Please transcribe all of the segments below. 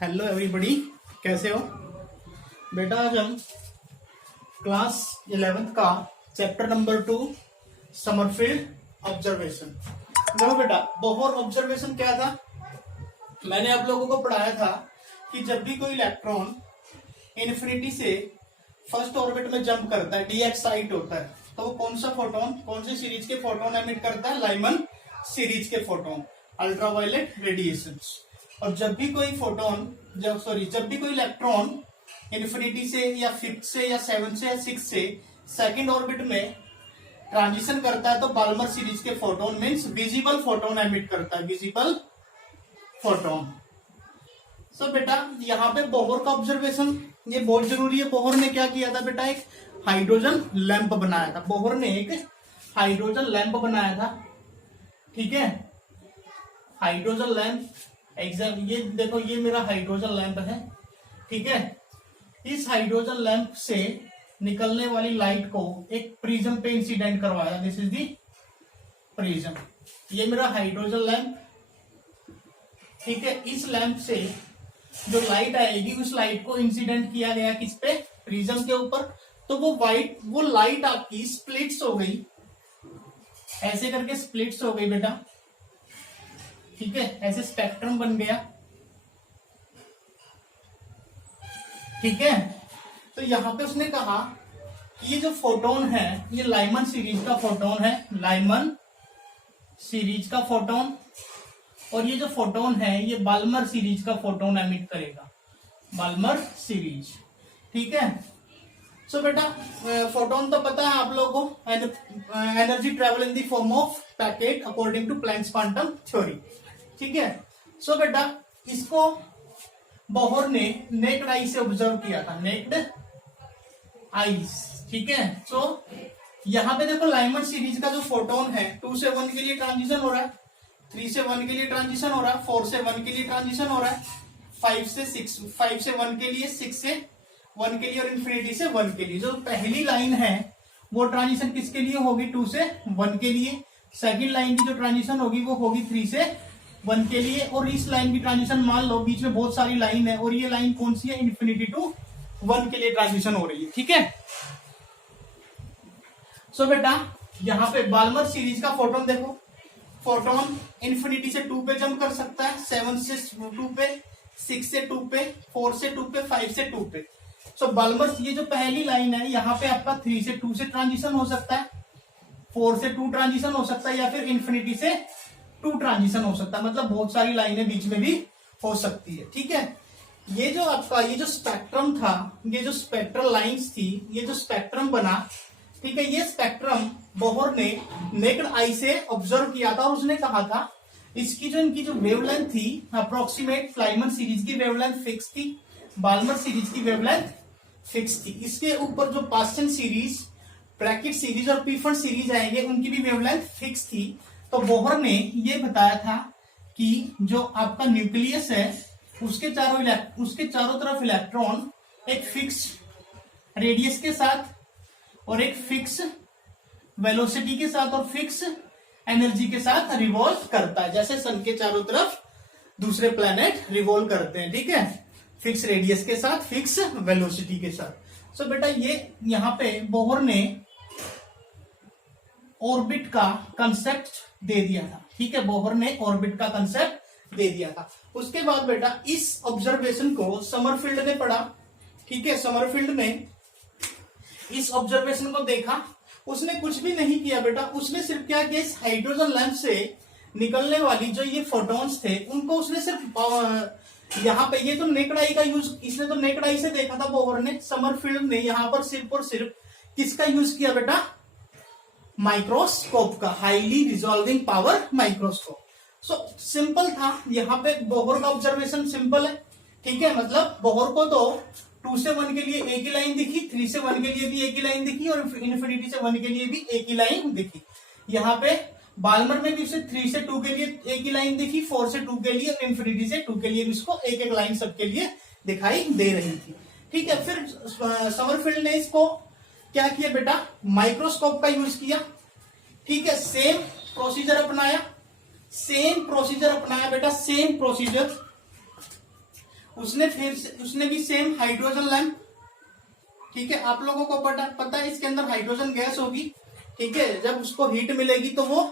Hello everybody, कैसे हो बेटा। आज हम क्लास 11th का चैप्टर नंबर 2 समरफील्ड ऑब्जर्वेशन। देखो बेटा, बोहर ऑब्जर्वेशन क्या था। मैंने आप लोगों को पढ़ाया था कि जब भी कोई इलेक्ट्रॉन इन्फिनिटी से फर्स्ट ऑर्बिट में जंप करता है, डी एक्साइट होता है, तो वो कौन सा फोटोन, कौन सी सीरीज के फोटोन एमिट करता है? लाइमन सीरीज के फोटोन, अल्ट्रावायलेट रेडिएशंस। और जब भी कोई जब भी कोई इलेक्ट्रॉन इन्फिनिटी से या फिफ्थ से या 7 से या 6 से सेकंड ऑर्बिट में ट्रांजिशन करता है तो बाल्मर सीरीज के photon means visible photon emit करता है, विजिबल फोटोन। सो बेटा, यहाँ पे बोहर का ऑब्जर्वेशन ये बहुत जरूरी है। बोहर ने क्या किया था बेटा? एक हाइड्रोजन लैंप बनाया था। बोहर ने एक हाइड्रोजन लैंप बनाया था, ठीक है। हाइड्रोजन लैंप ये देखो, ये मेरा हाइड्रोजन लैंप है, ठीक है। इस हाइड्रोजन लैंप से निकलने वाली लाइट को एक प्रिज्म पे इंसिडेंट करवाया। This is the prism. ये मेरा हाइड्रोजन लैंप, ठीक है। इस लैंप से जो लाइट आएगी उस लाइट को इंसिडेंट किया गया किस पे? प्रिज्म के ऊपर। तो वो लाइट आपकी स्प्लिट्स हो गई, ऐसे करके स्प्लिट्स हो गई बेटा, ठीक है। ऐसे स्पेक्ट्रम बन गया, ठीक है। तो यहां पे उसने कहा कि ये जो फोटोन है ये लाइमन सीरीज का फोटोन है, लाइमन सीरीज का फोटोन। और ये जो फोटोन है ये बाल्मर सीरीज का फोटोन एमिट करेगा, बाल्मर सीरीज, ठीक है। सो बेटा, फोटोन तो पता है आप लोगों को, energy travel in the form of packet according to Planck's quantum theory, ठीक है। सो बेटा, इसको बोहर ने नेक्ड आई से ऑब्जर्व किया था, नेक्ड आईज, ठीक है। सो यहां पे देखो, लाइमन सीरीज का जो फोटोन है 2 से 1 के लिए ट्रांजिशन हो रहा है, 3 से 1 के लिए ट्रांजिशन हो रहा है, 4 से 1 के लिए ट्रांजिशन हो रहा है, 5 से 1 के लिए, 6 से 1 के लिए और इन्फिनिटी से 1 के लिए। जो पहली लाइन है वो ट्रांजिशन किसके लिए होगी? 2 से 1 के लिए। सेकंड लाइन की जो ट्रांजिशन होगी वो होगी 3 से 1 के लिए। और इस लाइन की ट्रांजिशन मान लो बीच में बहुत सारी लाइन है और ये लाइन कौन सी है? इन्फिनिटी टू 1 के लिए ट्रांजिशन हो रही है, ठीक है। सो बेटा, यहां पे बाल्मर सीरीज का फोटोन देखो, फोटोन इन्फिनिटी से 2 पे जंप कर सकता है, 7 से 2 पे, 6 से 2 पे, 4 से 2 पे, 5 से 2 पे। सो बाल्मर, ये जो पहली लाइन है यहाँ पे आपका 3 से 2 से ट्रांजिशन हो सकता है, 4 से 2 ट्रांजिशन हो सकता है, या फिर इन्फिनिटी से 2 ट्रांजिशन हो सकता है। मतलब बहुत सारी लाइनें बीच में भी हो सकती है, ठीक है। ये जो आपका ये जो स्पेक्ट्रम था, ये जो स्पेक्ट्रल लाइंस थी, ये जो स्पेक्ट्रम बना, ठीक है, ये स्पेक्ट्रम बोहर ने नेक्ड आई से ऑब्जर्व किया था और उसने कहा था इनकी जो वेवलेंथ थी अप्रोक्सीमेट, लाइमन सीरीज की वेवलेंथ फिक्स थी, बाल्मर सीरीज की वेवलेंथ फिक्स थी। इसके ऊपर जो पास्टन सीरीज, ब्रैकेट सीरीज और पीफर्ड सीरीज आएंगे उनकी भी वेवलेंथ फिक्स थी। तो बोहर ने ये बताया था कि जो आपका न्यूक्लियस है उसके चारों तरफ इलेक्ट्रॉन एक फिक्स रेडियस के साथ और एक फिक्स वेलोसिटी के साथ और फिक्स एनर्जी के साथ रिवॉल्व करता है, जैसे सन के चारों तरफ दूसरे प्लैनेट रिवॉल्व करते हैं, ठीक है। फिक्स रेडियस के साथ, फिक्स वेलोसिटी के साथ। सो बेटा, ये यहां पे बोहर ने ऑर्बिट का कंसेप्ट दे दिया था, ठीक है। बोहर ने ऑर्बिट का कंसेप्ट दे दिया था। उसके बाद बेटा इस ऑब्जर्वेशन को समरफील्ड ने पढ़ा, ठीक है। समरफील्ड ने इस ऑब्जर्वेशन को देखा, उसने कुछ भी नहीं किया बेटा। उसने सिर्फ क्या किया, इस हाइड्रोजन लैंप से निकलने वाली जो ये फोटॉन्स थे उनको उसने सिर्फ यहाँ पे, ये तो नेक्ड आई का यूज, इसने तो नेक्ड आई से देखा था बोहर ने। समरफील्ड ने यहाँ पर सिर्फ और सिर्फ किसका यूज किया बेटा? माइक्रोस्कोप का, highly resolving power microscope. So simple था, यहाँ पे बोहर का ऑब्जर्वेशन सिंपल है, ठीक है। मतलब बोहर को तो 2 से 1 के लिए एक ही लाइन दिखी, 3 से 1 के लिए भी एक ही लाइन दिखी और इन्फिनिटी से 1 के लिए भी एक ही लाइन दिखी। यहाँ पे बाल्मर में भी उसे 3 से 2 के लिए एक ही लाइन दिखी, 4 से 2 के लिए और इन्फिनिटी से 2 के लिए भी उसको एक एक लाइन सबके लिए दिखाई दे रही थी, ठीक है। फिर समरफील्ड ने इसको क्या किया बेटा? माइक्रोस्कोप का यूज किया, ठीक है। सेम प्रोसीजर अपनाया बेटा, सेम प्रोसीजर। उसने भी सेम हाइड्रोजन लैंप, ठीक है, आप लोगों को पता है इसके अंदर हाइड्रोजन गैस होगी, ठीक है, जब उसको हीट मिलेगी तो वो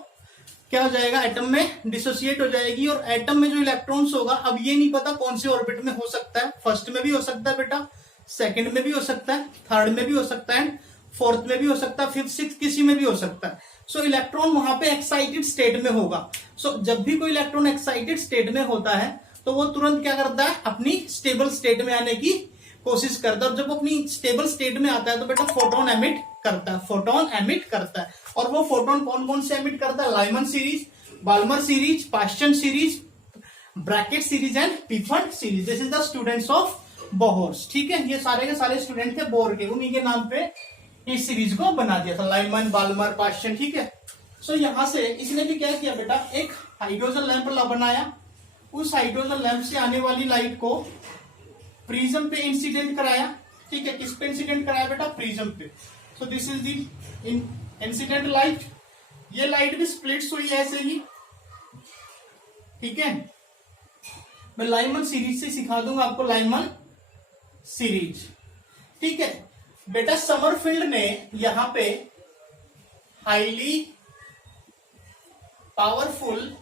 क्या हो जाएगा, एटम में डिसोसिएट हो जाएगी, और एटम में जो इलेक्ट्रॉन्स होगा, अब ये नहीं पता कौन से ऑर्बिट में हो सकता है, फर्स्ट में भी हो सकता है बेटा, सेकंड में भी हो सकता है, थर्ड में भी हो सकता है, फोर्थ में भी हो सकता है, फिफ्थ सिक्स किसी में भी हो सकता है। सो इलेक्ट्रॉन वहां पे एक्साइटेड स्टेट में होगा। सो जब भी कोई इलेक्ट्रॉन एक्साइटेड स्टेट में होता है तो वो तुरंत क्या करता है, अपनी स्टेबल स्टेट में आने की कोशिश करता है, और जब अपनी स्टेबल स्टेट में आता है तो बेटा फोटोन एमिट करता है, फोटोन एमिट करता है। और वो फोटोन कौन कौन से एमिट करता है, Lyman series, Balmer series, Paschen series, Brackett series and Pfund series. This is the students of Bohr's, ठीक है, ये सारे के सारे स्टूडेंट थे बोर के, उन्हीं के नाम पे इस सीरीज को बना दिया था, लाइमन, बाल्मर, पास्चन, ठीक है। सो यहां से इसने भी क्या किया बेटा, एक हाइड्रोजन लैंप बनाया, उस हाइड्रोजन लैंप से आने वाली लाइट को प्रिज्म पे इंसिडेंट कराया, ठीक है, किस पे इंसिडेंट कराया बेटा, प्रिज्म पे। So this is the incident light, ये लाइट भी स्प्लिट्स हुई ऐसे ही, ठीक है। मैं लाइमन सीरीज से सिखा दूंगा आपको, लाइमन सीरीज, ठीक है बेटा। समरफील्ड ने यहां पे हाईली पावरफुल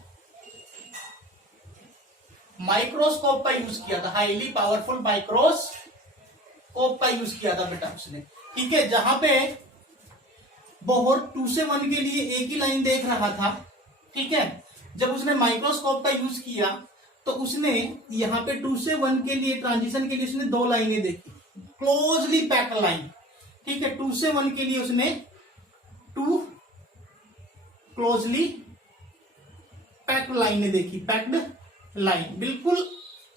माइक्रोस्कोप का यूज किया था, हाईली पावरफुल माइक्रोस्कोप का यूज किया था बेटा उसने, ठीक है, जहां पे बोहर 2 से 1 के लिए एक ही लाइन देख रहा था, ठीक है। जब उसने माइक्रोस्कोप का यूज किया तो उसने यहां पे 2 से 1 के लिए ट्रांजिशन के लिए उसने 2 लाइनें देखी, क्लोजली पैक्ड लाइन, ठीक है। 2 से 1 के लिए उसने 2 क्लोजली पैक्ड लाइनें देखी, पैक्ड लाइन बिल्कुल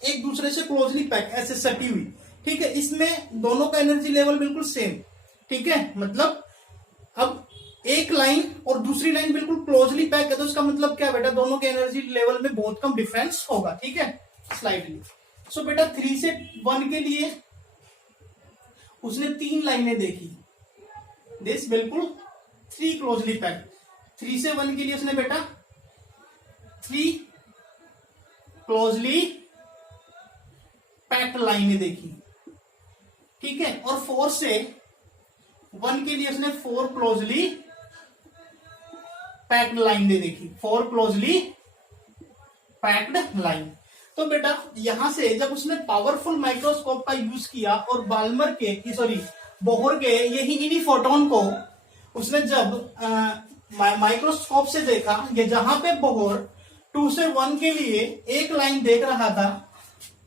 एक दूसरे से क्लोजली पैक, ऐसे सटी हुई, ठीक है। इसमें दोनों का एनर्जी लेवल बिल्कुल सेम, ठीक है, मतलब अब एक लाइन और दूसरी लाइन बिल्कुल क्लोजली पैक है, तो उसका मतलब क्या बेटा, दोनों के एनर्जी लेवल में बहुत कम डिफरेंस होगा, ठीक है, स्लाइडली। सो बेटा 3 से 1 के लिए उसने 3 लाइनें देखी, दिस बिल्कुल 3 क्लोजली पैक। 3 से 1 के लिए उसने बेटा 3 क्लोजली पैक्ड लाइनें देखी, ठीक है, और 4 से 1 के लिए उसने 4 क्लोजली पैक्ड लाइनें देखी, 4 क्लोजली पैक्ड लाइन। तो बेटा यहां से जब उसने पावरफुल माइक्रोस्कोप का यूज किया और बाल्मर के बोहर के यही इन्हीं फोटोन को उसने जब माइक्रोस्कोप से देखा, ये जहां पे बोहर 2 से 1 के लिए एक लाइन देख रहा था,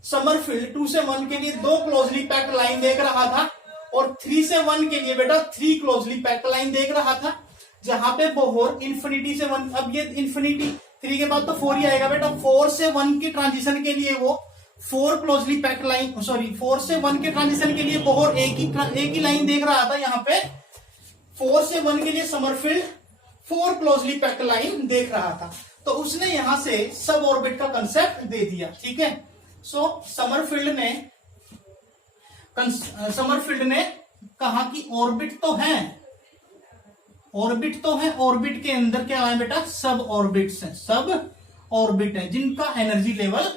समरफील्ड 2 से 1 के लिए 2 क्लोजली पैक्ड लाइन देख रहा था, और 3 से 1 के लिए बेटा 3 क्लोजली पैक्ड लाइन देख रहा था, जहां पे बोहर इन्फिनिटी से 1, अब ये इन्फिनिटी 3 के बाद तो 4 ही आएगा बेटा, 4 से 1 के ट्रांजिशन के लिए वो 4 क्लोजली पैक्ड लाइन, 4 से 1 के ट्रांजिशन के लिए बोहर एक ही लाइन देख रहा था, यहाँ पे 4 से 1 के लिए समरफील्ड 4 क्लोजली पैक्ड लाइन देख रहा था। तो उसने यहां से सब ऑर्बिट का कंसेप्ट दे दिया, ठीक है। सो समरफील्ड ने कहा कि ऑर्बिट तो है, ऑर्बिट के अंदर क्या है बेटा, सब ऑर्बिट्स हैं, सब ऑर्बिट है जिनका एनर्जी लेवल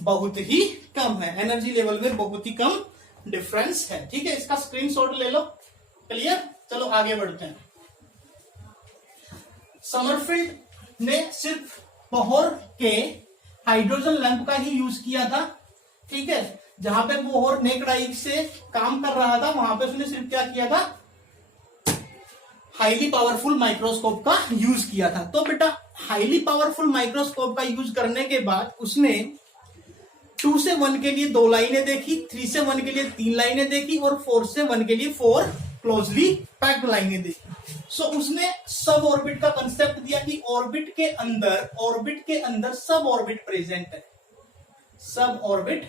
बहुत ही कम है, एनर्जी लेवल में बहुत ही कम डिफरेंस है, ठीक है। इसका स्क्रीनशॉट ले लो, क्लियर। चलो आगे बढ़ते हैं। समरफील्ड ने सिर्फ बोहर के हाइड्रोजन लैंप का ही यूज किया था, ठीक है, जहां पे बोहर नेक्ड आई से काम कर रहा था, वहां पे उसने सिर्फ क्या किया था, हाईली पावरफुल माइक्रोस्कोप का यूज किया था। तो बेटा हाईली पावरफुल माइक्रोस्कोप का यूज करने के बाद उसने 2 से 1 के लिए 2 लाइनें देखी, 3 से 1 के लिए 3 लाइनें देखी, और 4 से 1 के लिए 4 क्लोजली पैक्ड लाइनें देखी। सो उसने सब ऑर्बिट का कंसेप्ट दिया कि ऑर्बिट के अंदर सब ऑर्बिट प्रेजेंट है, सब ऑर्बिट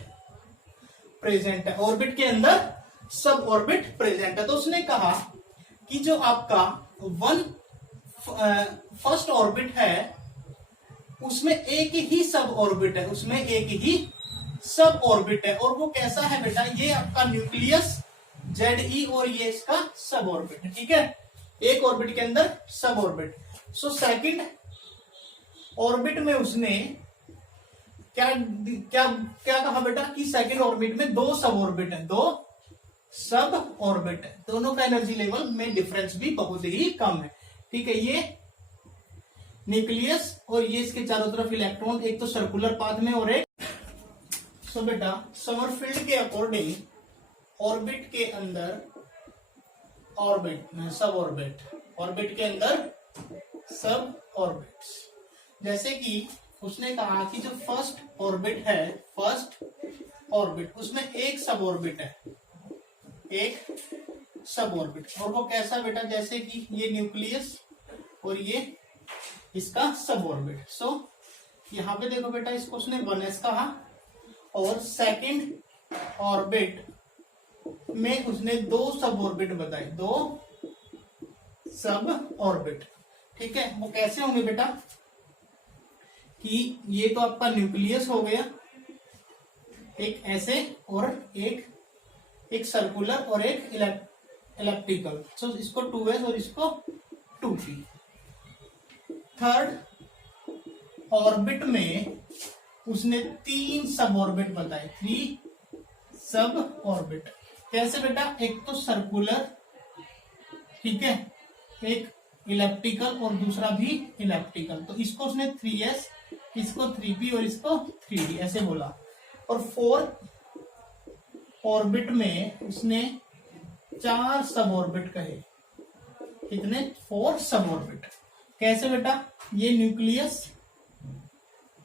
प्रेजेंट है, ऑर्बिट के अंदर सब ऑर्बिट प्रेजेंट है। तो उसने कहा कि जो आपका फर्स्ट ऑर्बिट है उसमें एक ही सब ऑर्बिट है, उसमें एक ही सब ऑर्बिट है, और वो कैसा है बेटा, ये आपका न्यूक्लियस ZE और ये इसका सब ऑर्बिट है, ठीक है, एक ऑर्बिट के अंदर सब ऑर्बिट। सो सेकंड ऑर्बिट में उसने क्या क्या क्या कहा बेटा कि सेकंड ऑर्बिट में दो सब ऑर्बिट है, दो सब ऑर्बिट है, दोनों का एनर्जी लेवल में डिफरेंस भी बहुत ही कम है। ठीक है, ये न्यूक्लियस और ये इसके चारों तरफ इलेक्ट्रॉन, एक तो सर्कुलर पाथ में और एक सो बेटा समरफील्ड के अकॉर्डिंग ऑर्बिट के अंदर ऑर्बिट सब ऑर्बिट, ऑर्बिट के अंदर सब ऑर्बिट्स, जैसे कि उसने कहा कि जो फर्स्ट ऑर्बिट है, फर्स्ट ऑर्बिट उसमें एक सब ऑर्बिट है, एक सब ऑर्बिट, और वो कैसा बेटा, जैसे कि ये न्यूक्लियस और ये इसका सब ऑर्बिट। सो यहां पे देखो बेटा, इसको उसने 1s कहा और सेकंड ऑर्बिट में उसने दो सब ऑर्बिट बताए, दो सब ऑर्बिट। ठीक है, वो कैसे होंगे बेटा कि ये तो आपका न्यूक्लियस हो गया, एक ऐसे और एक सर्कुलर और एक इलेप्टिकल। सो इसको 2s और इसको 2p। थर्ड ऑर्बिट में उसने 3 सब ऑर्बिट बताए, 3 सब ऑर्बिट। कैसे बेटा, एक तो सर्कुलर, ठीक है, एक इलेप्टिकल और दूसरा भी इलेप्टिकल। तो इसको उसने 3s, इसको 3p और इसको 3d ऐसे बोला। और 4 ऑर्बिट में उसने 4 सब ऑर्बिट कहे। कितने? 4 सब ऑर्बिट। कैसे बेटा, ये न्यूक्लियस,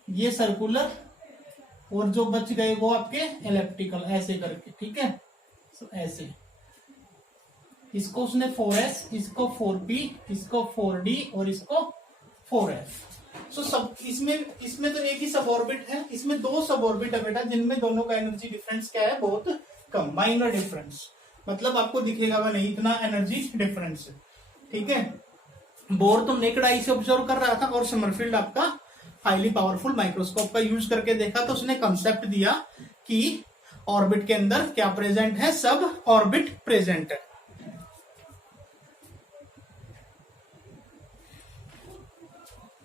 ये सर्कुलर और जो बच गए वो आपके इलेप्टिकल, ऐसे करके। ठीक है, तो ऐसे इसको उसने 4s, इसको 4p, इसको 4d और इसको 4f। सो सब इसमें तो एक ही सब ऑर्बिट है, इसमें 2 सब ऑर्बिट है बेटा, जिनमें दोनों का एनर्जी डिफरेंस क्या है, बहुत कम, माइनर डिफरेंस, मतलब आपको दिखेगा वह नहीं, इतना एनर्जी डिफरेंस है। ठीक है, बोर तो नेकेड आई से ऑब्जर्व कर रहा था और समरफील्ड आपका हाईली पावरफुल माइक्रोस्कोप का यूज करके देखा, तो उसने कंसेप्ट दिया कि ऑर्बिट के अंदर क्या प्रेजेंट है, सब ऑर्बिट प्रेजेंट है।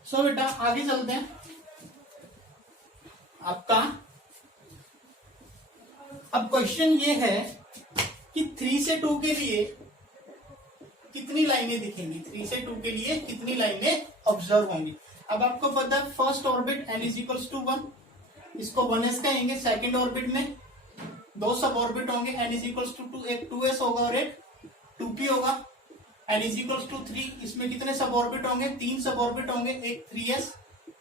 सो बेटा आगे चलते हैं। आपका अब क्वेश्चन ये है कि 3 से 2 के लिए कितनी लाइनें दिखेंगी, 3 से 2 के लिए कितनी लाइनें ऑब्जर्व होंगी। अब आपको पता है फर्स्ट ऑर्बिट n = 1, इसको 1s कहेंगे। सेकंड ऑर्बिट में 2 सब ऑर्बिट होंगे, n = 2, एक 2s होगा और एक 2p होगा। n = 3, इसमें कितने सब ऑर्बिट होंगे, 3 सब ऑर्बिट होंगे, एक 3s,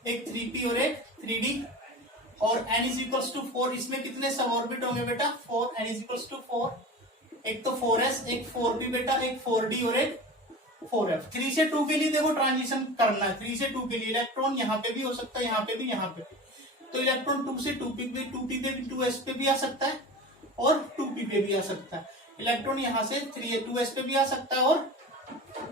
एक 3p और एक 3d। और n = 4, इसमें कितने सब ऑर्बिट होंगे बेटा, 4, n = 4, एक तो 4s, एक 4p बेटा, एक 4d और एक 4f। 3 से 2 के लिए देखो ट्रांजिशन करना है, 3 से 2 के लिए इलेक्ट्रॉन यहाँ पे भी हो सकता है, यहाँ पे भी, यहाँ पे भी। तो इलेक्ट्रॉन 2 से 2p पे, 2p पे भी, 2s पे भी आ सकता है और 2p पे भी आ सकता है। इलेक्ट्रॉन यहाँ से 2s पे भी आ सकता है और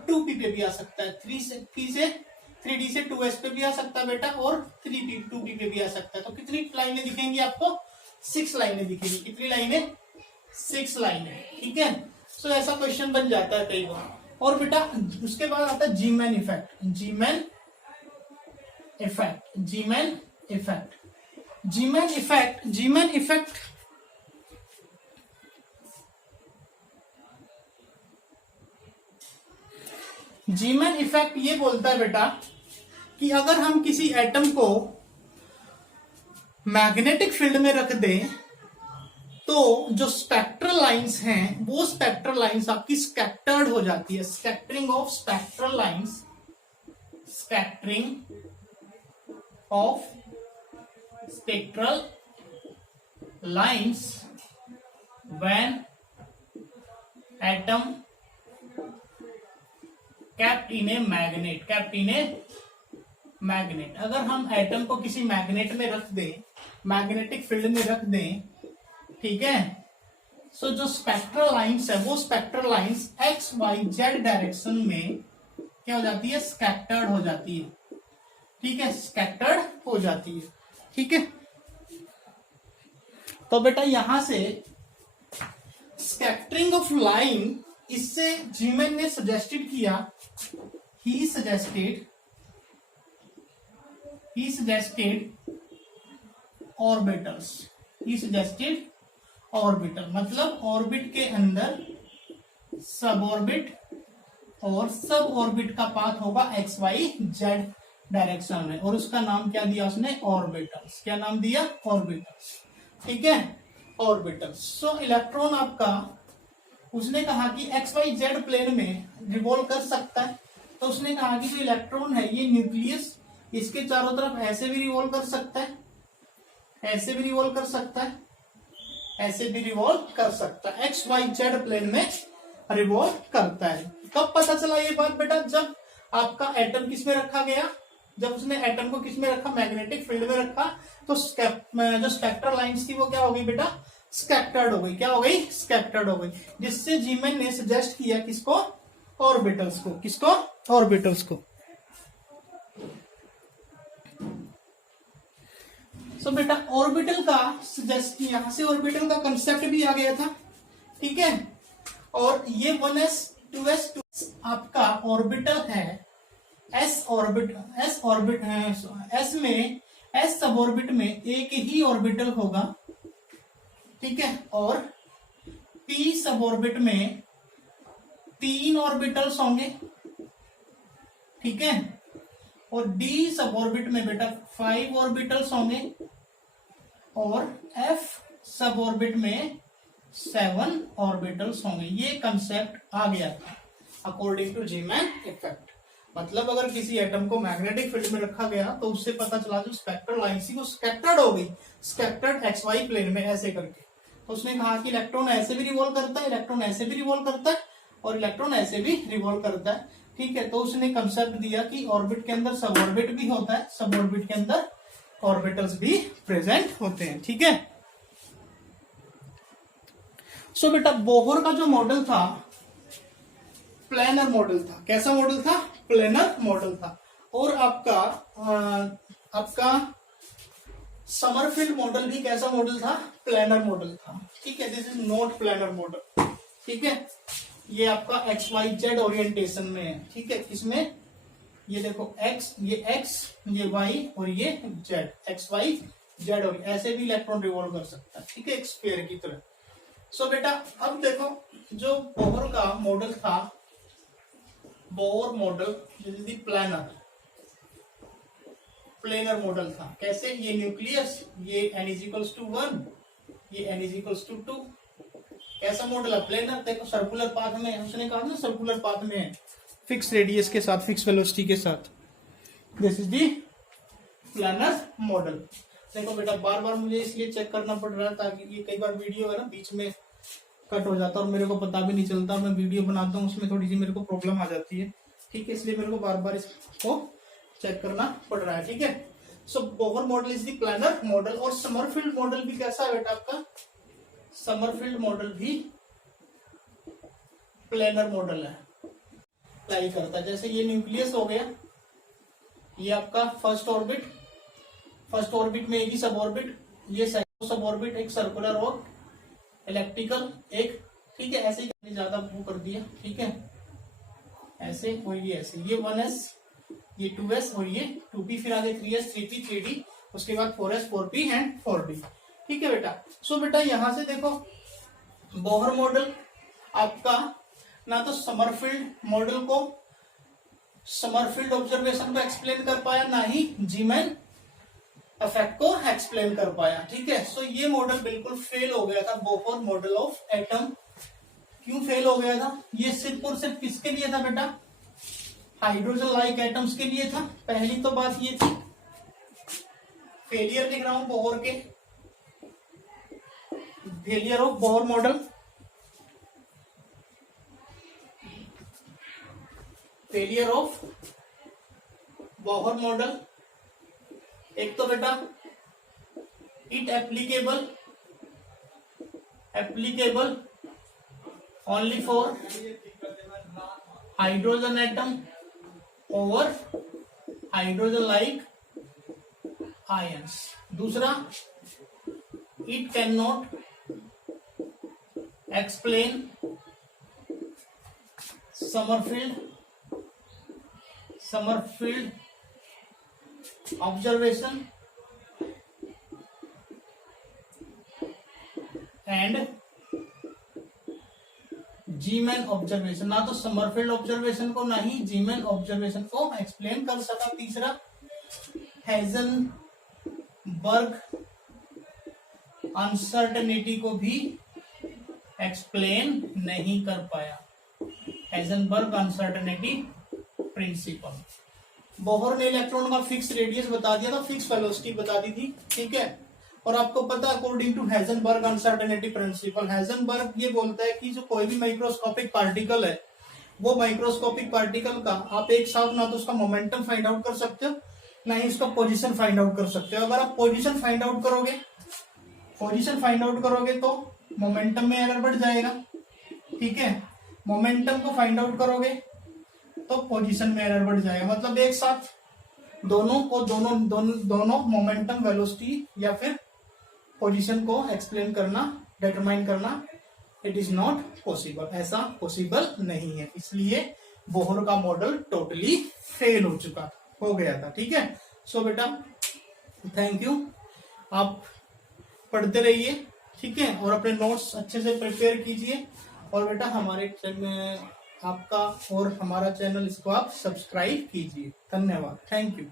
2p पे भी आ सकता है। 3d से 2s पे भी आ सकता है बेटा और 2p पे भी आ सकता है। तो कितनी लाइनें दिखेंगी आपको, 6 लाइनें दिखेंगी। कितनी लाइनें, 6 लाइनें। ठीक है, सो ऐसा क्वेश्चन बन जाता है कई बार। और बेटा उसके बाद आता है Zeeman effect, Zeeman effect, Zeeman effect, Zeeman effect, Zeeman effect Zeeman effect ये बोलता है बेटा कि अगर हम किसी एटम को मैग्नेटिक फील्ड में रख दें तो जो स्पेक्ट्रल लाइंस हैं वो स्पेक्ट्रल लाइंस आपकी स्कैटर्ड हो जाती है। Scattering of spectral lines, scattering of spectral lines when atom kept in a magnet, kept in a magnet। अगर हम एटम को किसी मैग्नेट में रख दें, मैग्नेटिक फील्ड में रख दें, ठीक है, सो जो स्पेक्ट्रल लाइंस है वो spectral lines x y z direction में क्या हो जाती है, स्कैटर्ड हो जाती है। ठीक है, स्कैटर्ड हो जाती है। ठीक है, तो बेटा यहां से स्कैटरिंग ऑफ लाइन, इससे जीमैन ने सजेस्टेड किया, he suggested orbitals, he suggested orbital, मतलब ऑर्बिट के अंदर सब ऑर्बिट और सब ऑर्बिट का पाथ होगा एक्स वाई जेड डायरेक्शन में, और उसका नाम क्या दिया उसने, ऑर्बिटल्स। क्या नाम दिया, ऑर्बिटल्स। ठीक है, ऑर्बिटल्स। सो इलेक्ट्रॉन आपका, उसने कहा कि एक्स वाई जेड प्लेन में रिवॉल्व कर सकता है, तो उसने कहा कि जो इलेक्ट्रॉन है ये न्यूक्लियस, इसके चारों तरफ ऐसे भी रिवॉल्व कर सकता है, ऐसे भी रिवॉल्व कर सकता है, ऐसे भी रिवॉल्व कर सकता है, एक्स वाई जेड प्लेन में रिवॉल्व करता है। कब पता चला ये बात बेटा, जब आपका एटम किस में रखा गया, जब उसने एटम को किस में रखा, मैग्नेटिक फील्ड में रखा, तो जो स्पेक्ट्रल लाइंस थी वो क्या हो गई बेटा, स्कैटर्ड हो गई। क्या हो गई, स्कैटर्ड हो गई, जिससे जीमैन ने सजेस्ट किया किसको, ऑर्बिटल्स को। किसको, ऑर्बिटल्स को। सो बेटा ऑर्बिटल का सजेस्ट, यहां से ऑर्बिटल का कंसेप्ट भी आ गया था। ठीक है, और ये 1s 2s आपका ऑर्बिटल है, एस ऑर्बिट है, एस में, एस सब ऑर्बिट में एक ही ऑर्बिटल होगा। ठीक है, और पी सब ऑर्बिट में 3 ऑर्बिटल्स होंगे। ठीक है, और डी सब ऑर्बिट में बेटा 5 ऑर्बिटल्स होंगे, और एफ सब ऑर्बिट में 7 ऑर्बिटल्स होंगे। ये कंसेप्ट आ गया था अकॉर्डिंग टू जीमैन इफेक्ट। मतलब अगर किसी एटम को मैग्नेटिक फील्ड में रखा गया तो उससे पता चला जो स्पेक्ट्रल लाइन थी वो स्कैटर्ड हो गई, स्कैटर्ड एक्स वाई प्लेन में ऐसे करके। तो उसने कहा कि इलेक्ट्रॉन ऐसे भी रिवॉल्व करता है, इलेक्ट्रॉन ऐसे भी रिवॉल्व करता है, और इलेक्ट्रॉन ऐसे भी रिवॉल्व करता है। ठीक है, तो उसने कंसेप्ट दिया कि ऑर्बिट के अंदर सब ऑर्बिट भी होता है, सब ऑर्बिट के अंदर ऑर्बिटल्स भी प्रेजेंट होते हैं। ठीक है, सो बेटा बोहर का जो मॉडल था प्लेनर मॉडल था। कैसा मॉडल था, प्लेनर मॉडल था। और आपका समरफील्ड मॉडल भी कैसा मॉडल था, प्लेनर मॉडल था। ठीक है, this is not planar model. ठीक है, ये आपका एक्स वाई जेड ओरिएंटेशन में है। ठीक है, किसमें, ये देखो एक्स, ये एक्स, ये वाई, और ये जेड, एक्स वाई जेड, और ऐसे भी इलेक्ट्रॉन रिवॉल्व कर सकता है। ठीक है, एक स्फीयर की तरह। सो बेटा अब देखो जो बोहर का मॉडल था, Bohr model the planar model था। कैसे, ये न्यूक्लियस, ये n इक्वल्स टू 1, ये n इक्वल्स टू 2। कैसा मॉडल है, प्लेनर। देखो सर्कुलर पाथ में, उसने कहा ना सर्कुलर पाथ में है, फिक्स रेडियस के साथ, फिक्स वेलोसिटी के साथ। This is the planar model. देखो बेटा बार बार मुझे इसलिए चेक करना पड़ रहा है ताकि ये कई बार वीडियो है ना बीच में कट हो जाता है और मेरे को पता भी नहीं चलता, मैं वीडियो बनाता हूँ उसमें थोड़ी सी मेरे को प्रॉब्लम आ जाती है। ठीक है, इसलिए मेरे को बार बार इसको चेक करना पड़ रहा है। ठीक है, so Bohr model is the planar model. और समरफील्ड मॉडल भी कैसा है बेटा आपका, समरफील्ड मॉडल भी प्लेनर मॉडल है, अप्लाई करता है। जैसे ये न्यूक्लियस हो गया, ये आपका फर्स्ट ऑर्बिट, फर्स्ट ऑर्बिट में एक ही सब ऑर्बिट, ये सब ऑर्बिट, एक सर्कुलर और इलेक्ट्रिकल एक। ठीक है, ऐसे ही ज्यादा वो कर दिया। ठीक है, ऐसे, और ये ऐसे, ये 1s, ये 2s, और ये 2p, फिर आगे 3s 3p 3d, उसके बाद 4s 4p एंड 4d। ठीक है बेटा, सो बेटा यहां से देखो बोहर मॉडल आपका ना तो समरफील्ड मॉडल को, समरफील्ड ऑब्जर्वेशन को एक्सप्लेन कर पाया, ना ही जीमैन इफेक्ट को एक्सप्लेन कर पाया। ठीक है, सो ये मॉडल बिल्कुल फेल हो गया था, बोहर मॉडल ऑफ एटम। क्यों फेल हो गया था, ये सिर्फ और सिर्फ किसके लिए था बेटा, हाइड्रोजन लाइक एटम्स के लिए था। पहली तो बात ये थी, फेलियर लिख रहा हूं बोहर के, failure of Bohr model, failure of Bohr model. एक तो बेटा it applicable only for hydrogen atom over hydrogen like ions. दूसरा, it cannot explain Sommerfeld, observation, and it cannot explain Sommerfeld observation, and it cannot explain Sommerfeld and Zeeman observation, ना तो Sommerfeld observation को ना ही Zeeman observation को explain कर सका। तीसरा, Heisenberg uncertainty को भी एक्सप्लेन नहीं कर पाया। Heisenberg uncertainty principal. बोहर ने इलेक्ट्रॉन का फिक्स रेडियस बता दिया था, फिक्स वेलोसिटी बता दी थी, ठीक है। और आपको पता है according to Heisenberg uncertainty principle, Heisenberg ये बोलता है कि जो कोई भी माइक्रोस्कोपिक पार्टिकल है, वो माइक्रोस्कोपिक पार्टिकल का आप एक साथ ना तो उसका मोमेंटम फाइंड आउट कर सकते हो, ना ही उसका पोजीशन फाइंड आउट कर सकते हो। अगर आप पोजीशन फाइंड आउट करोगे तो मोमेंटम में एरर बढ़ जाएगा, ठीक है। मोमेंटम को फाइंड आउट करोगे तो पोजीशन में एरर बढ़ जाएगा। मतलब एक साथ दोनों मोमेंटम, वेलोसिटी या फिर पोजीशन को एक्सप्लेन करना, डिटरमाइन करना, इट इज नॉट पॉसिबल, ऐसा पॉसिबल नहीं है। इसलिए बोहर का मॉडल टोटली फेल हो गया था, ठीक है। सो बेटा थैंक यू, आप पढ़ते रहिए, ठीक है, और अपने नोट्स अच्छे से प्रिपेयर कीजिए। और बेटा आपका और हमारा चैनल इसको आप सब्सक्राइब कीजिए। धन्यवाद, थैंक यू।